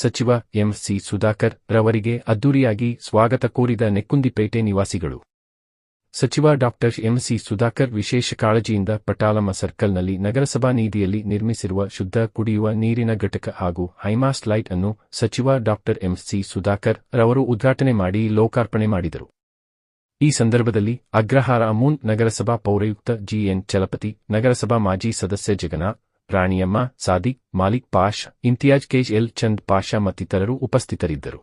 ಸಚಿವ ಎಂಸಿ ಸುಧಾಕರ್ ರವರಿಗೆ ಅದ್ದೂರಿಯಾಗಿ ಸ್ವಾಗತ ಕೋರಿದ ನೆಕ್ಕುಂದಿಪೇಟೆ ನಿವಾಸಿಗಳು. ಸಚಿವ ಡಾಕ್ಟರ್ ಎಂಸಿ ಸುಧಾಕರ್ ವಿಶೇಷ ಕಾಳಜಿಯಿಂದ ಪಟಾಲಮ್ಮ ಸರ್ಕಲ್ನಲ್ಲಿ ನಗರಸಭಾ ನಿಧಿಯಲ್ಲಿ ನಿರ್ಮಿಸಿರುವ ಶುದ್ಧ ಕುಡಿಯುವ ನೀರಿನ ಘಟಕ ಹಾಗೂ ಹೈಮಾಸ್ಟ್ ಲೈಟ್ ಅನ್ನು ಸಚಿವ ಡಾಕ್ಟರ್ ಎಂಸಿ ಸುಧಾಕರ್ ರವರು ಉದ್ಘಾಟನೆ ಮಾಡಿ ಲೋಕಾರ್ಪಣೆ ಮಾಡಿದರು. ಈ ಸಂದರ್ಭದಲ್ಲಿ ಅಗ್ರಹಾರ ಅಮೂನ್ ನಗರಸಭಾ ಪೌರಾಯುಕ್ತ ಜಿಎನ್ ಚಲಪತಿ, ನಗರಸಭಾ ಮಾಜಿ ಸದಸ್ಯ ಜಗನಾ ರಾಣಿಯಮ್ಮ ಸಾದಿಕ್ ಮಾಲಿಕ್ ಪಾಷ್ ಇಂತಿಯಾಜ್ ಕೆಜ್ ಎಲ್ ಚಂದ್ ಪಾಷಾ ಮತ್ತಿತರರು ಉಪಸ್ಥಿತರಿದ್ದರು.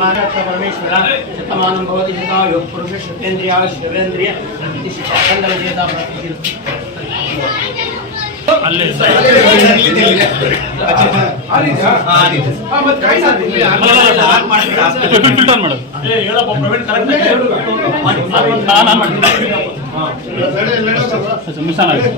ಪರಮೇಶ್ವರ ಶತಮಾನ ಭವತಿ ಶತಾ ಯೋ ಪುರುಷ ಶತೇಂದ್ರಿಯ ಶಿವೇಂದ್ರಿಯ ಪ್ರತಿಷ್ಠಾ ಅಲ್ಲೇ ಫಿಲ್ಟರ್ ನಾನು ಮಿಸ್ ಆಗಿದೆ